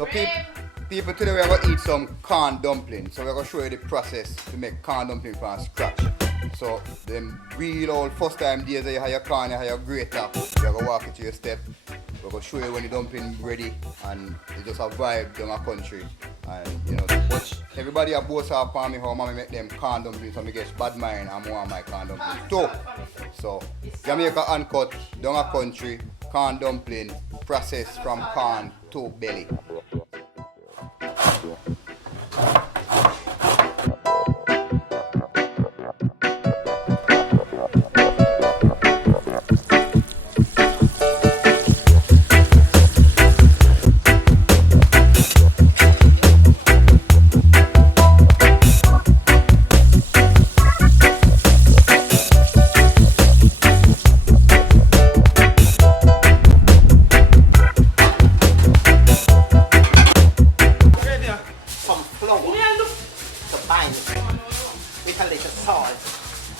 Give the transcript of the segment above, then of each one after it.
So people today we're going to eat some corn dumplings. So we're going to show you the process to make corn dumplings from scratch. So them real old first time days that you have your corn, you have your grater. We're going to walk you through your step. We're going to show you when the dumpling ready and it's just a vibe down our country. And you know, but everybody have both up on me how mommy make them corn dumplings so me get bad mind and more my corn dumplings too. So Jamaica uncut, down our country, corn dumpling, processed from corn to belly.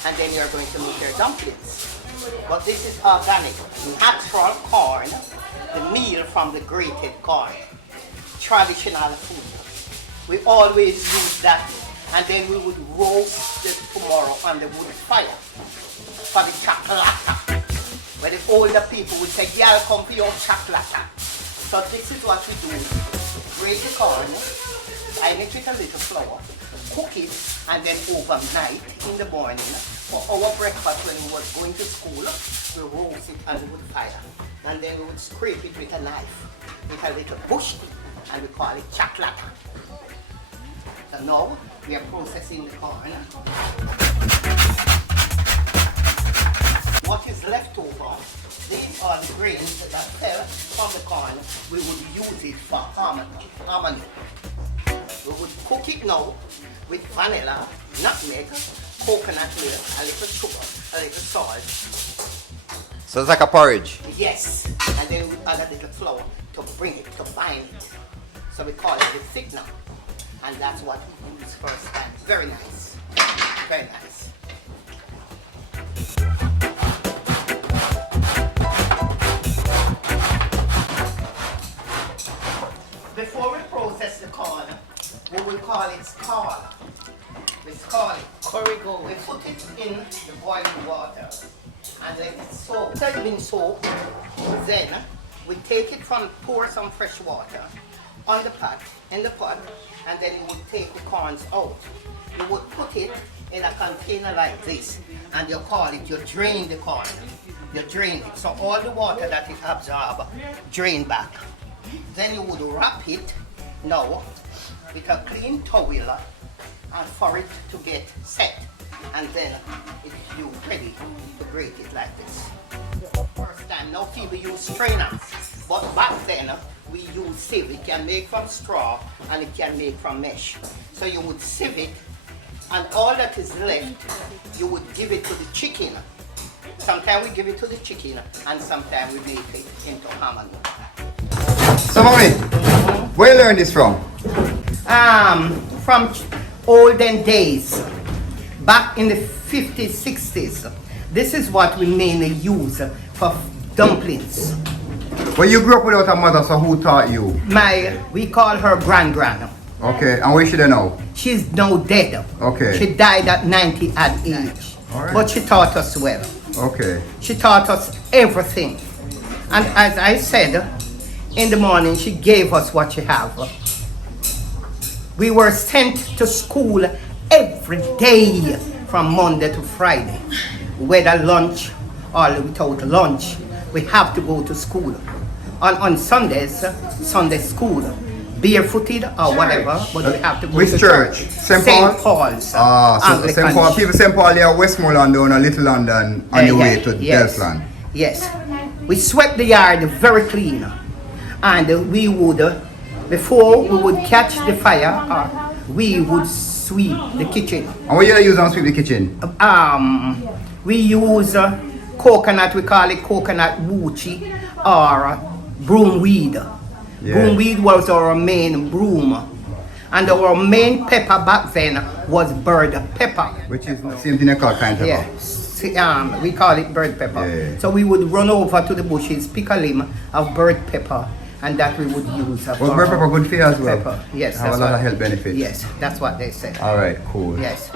And then you're going to make your dumplings. But this is organic, natural corn, the meal from the grated corn. Traditional food. We always use that, and then we would roast it tomorrow on the wood fire for the chocolate. Where the older people would say, "Y'all come for your chocolate." So this is what we do. Grate the corn, add it with a little flour, cook it, and then overnight in the morning for our breakfast when we was going to school, we roast it on the wood fire. And then we would scrape it with a knife, with a little bush, and we call it chocolate. So now we are processing the corn. What is left over, these are the grains that fell from the corn. We would use it for harmony. We would cook it now with vanilla, nutmeg, coconut milk, a little sugar, a little salt. So it's like a porridge? Yes, and then we add a little flour to bring it, to bind it. So we call it the thickener. And that's what we use first time. Very nice, very nice. Before we process the corn, we will call it scald. We scald it. Corrigo. We put it in the boiling water and let it soak. After it's been soaked, then we take it pour some fresh water on the pot, in the pot, and then you would take the corns out. You would put it in a container like this, and you drain the corn. You drain it. So all the water that it absorbs, drain back. Then you would wrap it now with a clean towel and for it to get set. And then you're ready to grate it like this. First time, now people use strainers, but back then we use sieve. It can make from straw and it can make from mesh. So you would sieve it, and all that is left, you would give it to the chicken. Sometimes we give it to the chicken, and sometimes we make it into harmony. So mommy, where you learn this from? From olden days, back in the 50s, 60s. This is what we mainly use for dumplings. When you grew up without a mother, so who taught you? We call her Gran. Okay, and where is she now? She's now dead. Okay. She died at 90 at age. Right. But she taught us well. Okay. She taught us everything. And as I said, in the morning she gave us what she have. We were sent to school every day from Monday to Friday. Whether lunch or without lunch, we have to go to school. On Sundays, Sunday school, barefooted or whatever, but we have to go Which to church? St. Paul's. So St. Paul, people St. Paul, they are Westmoreland or Little London on the way to Delftland. Yes. We swept the yard very clean. And we would, before we would catch the fire, we would sweep the kitchen. And what you use on sweep the kitchen? We use coconut, we call it coconut woochie or broomweed. Yeah. Broomweed was our main broom. And our main pepper back then was bird pepper. Which is the same thing they call pine pepper. Yeah. We call it bird pepper. Yeah. So we would run over to the bushes, pick a limb of bird pepper, and that we would use Well, red pepper good for you as well. pepper. Yes, have a lot of health benefits. Yes, that's what they say. Alright, cool. Yes.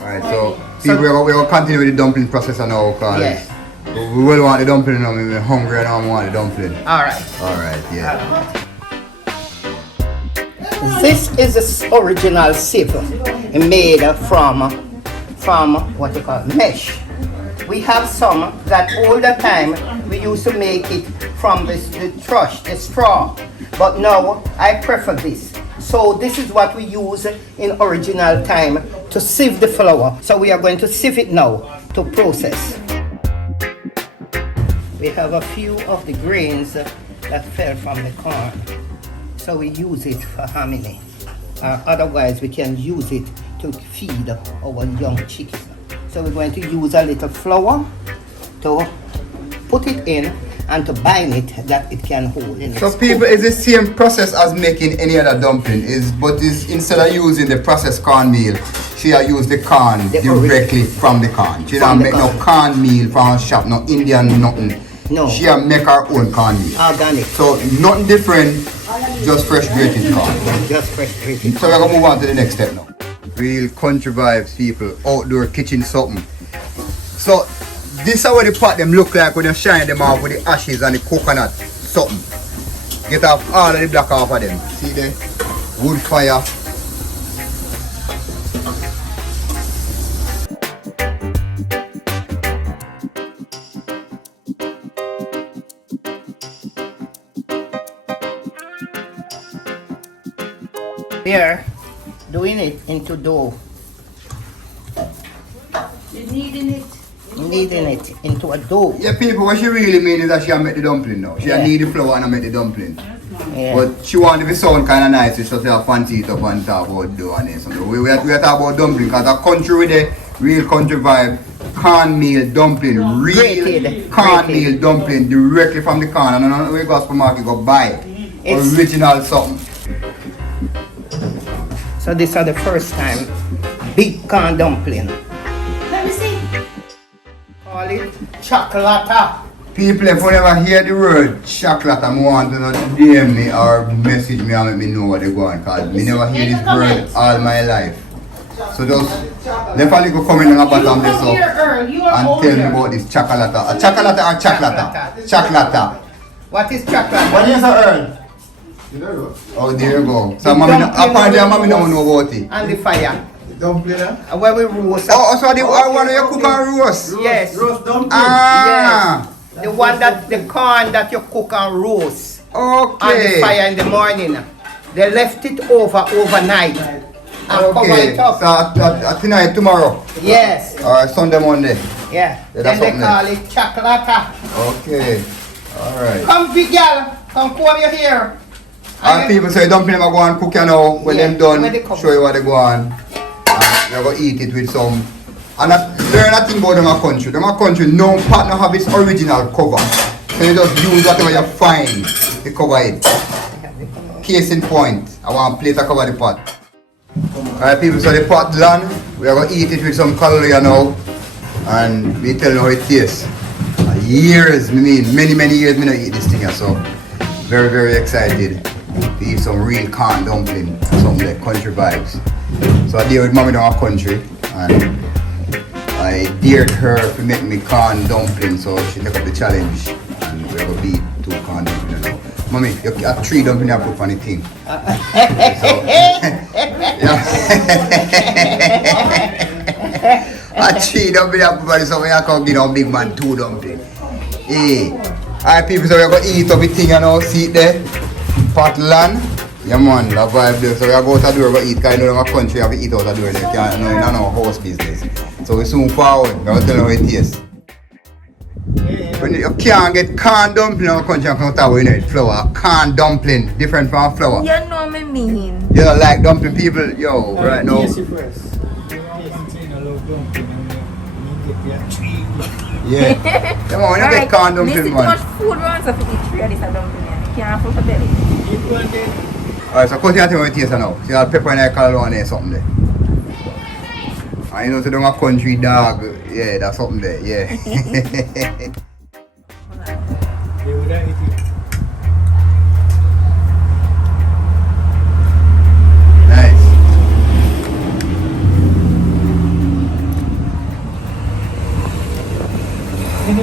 Alright, so people, we're going to continue with the dumpling process now because Yes. we will want the dumpling now. We're hungry and I want the dumpling. Alright. Alright, yeah. This is the original sieve made from what you call mesh. We have some that all the time we used to make it from the thrush, the straw. But now I prefer this. So this is what we use in original time to sieve the flour. So we are going to sieve it now to process. We have a few of the grains that fell from the corn. So we use it for harmony. Otherwise we can use it to feed our young chickens. So we're going to use a little flour to put it in and to bind it that it can hold in. So people, it's the same process as making any other dumpling, but instead of using the processed cornmeal, she use the corn directly from the corn. She don't make no cornmeal from a shop, no Indian nothing. No. She make her own cornmeal. Organic. So nothing different, just fresh grated corn. Just fresh grated. So we're gonna move on to the next step now. Real country vibes, people. Outdoor kitchen something. So this is what the pot them look like when you shine them off with the ashes and the coconut something. Get off all of the black off of them. See the wood fire. Here, doing it into dough. You're kneading it. Kneading it into a dough. Yeah, people, what she really mean is that she make the dumpling now. She need the flour and make the dumpling. Yeah. But she want to be sound kind of nice, so she just fancy it up and talk about dough and something. We are talking about dumpling because a country with a real country vibe, cornmeal dumpling, real Grated. cornmeal dumpling directly from the corn. And we go to the supermarket go buy It's- original something. So this is the first time big corn dumpling. Let me see. Call it chocolata. People, if you never hear the word chocolate, I want to know DM me or message me and let me know what they go on because me never hear this word all my life. So just let a little comment on the bottom there so, and tell me about this chocolata. A chocolata or chocolata? Chocolata. What is chocolate? What is a Earl? Oh, there you go. So apparently mommy don't know about it. And the fire. Dumpling, Where we roast. Oh, so the one you cook and roast? Yes. roast dumpling. Ah. Yes. The one that the corn that you cook and roast on the Okay. fire in the morning. They left it overnight and cover Okay. it up. So tonight, tomorrow, Yes. or Sunday, Monday. Yeah. Yeah, Then that's they something call it chocolata. Okay. Alright. Come big girl, come comb your hair. And people say dumpling never go and cook you now. When Yeah, them done, when they cook. show you what they go on. And you're going to eat it with some. And learn a thing about them a country. Them a country, no pot no have its original cover. So you just use whatever you find to cover it. Case in point, I want a plate to cover the pot. Alright people, so the pot done. We are going to eat it with some calorie now. And we tell you how it tastes. Years, many years, me not eat this thing here, so very, very excited to eat some real corn dumpling, some like country vibes. So I deal with mommy down our country, and I dared her to make me corn dumpling, so she took up the challenge, and we're gonna be 2 corn dumplings now. Mommy, you have 3 dumplings I put on the thing. So, a 3 dumplings I put on the, so I can't give a big man 2 dumplings. Hey. Alright people, so we're going to eat everything you know, see it there? Pot land. Yeah man, that vibe there. So we're going to go out the door, we're going to eat, because I know in our country we have to eat out the door. They can't, you know, in our house business. So we soon forward, we're going to tell you how it tastes. When you can't get corn dumpling in our country, you can't talk about it, flour. Corn dumpling, different from flour. You know me mean. You don't like dumpling people? Yo, right now. Yeah. Come on, when you get corn dumpling, Too man. much food runs off to eat 3 of this dumpling. You can't afford to belly. Alright, so continue to tell me what it tastes now. See that pepper in there, color on there, something there. And you know, so don't have country dog. Yeah, that's something there, yeah.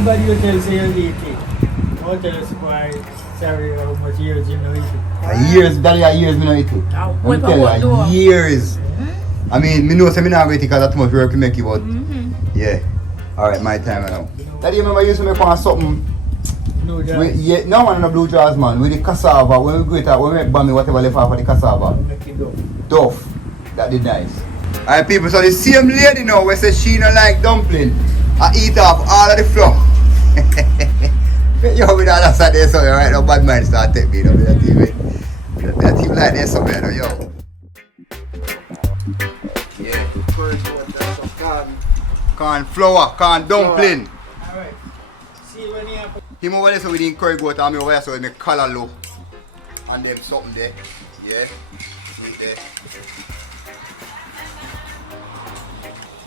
Somebody will tell say you eat it. I'll tell us why, sorry, how much years you know eat it. Years, that years me not eat it. I'm telling you, years. I mean, me know say me not going to because that much work to make it, but yeah. Alright, my time now. That you remember I used to make on something? Blue jars. Yeah, no one in the blue jars, man. With the cassava, when we grate out, when we make bammy, whatever left off of the cassava. Make it dough. Duff. That did nice. Alright people, so the same lady now who says she don't like dumpling, I eat off all of the flour. Yo, with all that side there somewhere, right? No bad mind start take me, you know, with that TV. That TV like there somewhere, no, yo. Yeah. Corn flour, corn dumpling. Alright. See when you have Him over there so we didn't curry goat and me over there so we make color low. And them something there. Yeah. See there.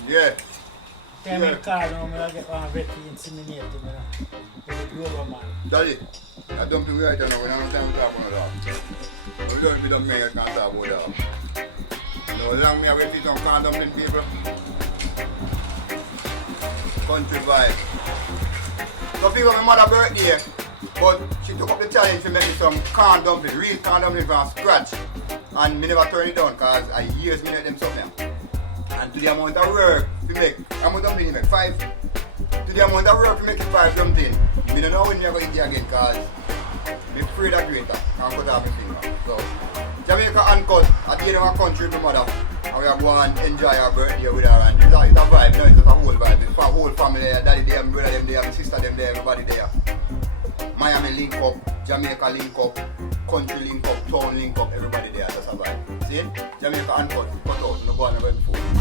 Yeah. Can I car now, I get one vet inseminated, with the rubber man. Daddy, that dumpling right now, we don't have time to talk about that. We don't be dumpling, I can't talk about that. No long me have to feed on corn dumpling people. Country vibe. So people, my mother birthday, but she took up the challenge to make me some corn dumpling, real corn dumpling from scratch. And me never turn it down because I years me make them something. And to the amount of work we make, how much dumpling you make? 5? To the amount of work we make it 5 dumpling. We don't know when you're going to eat it again because I'm afraid of greater and cut off my finger. So, Jamaica uncut at the end of our country, my mother. And we are going to enjoy our birthday with her. And it's a vibe, no, it's just a whole vibe. It's for a whole family there. Daddy there, my brother them there, my sister them there, everybody there. Miami link up, Jamaica link up, country link up, town link up, everybody there. That's a vibe. See? Jamaica uncut, cut out, no go on the before.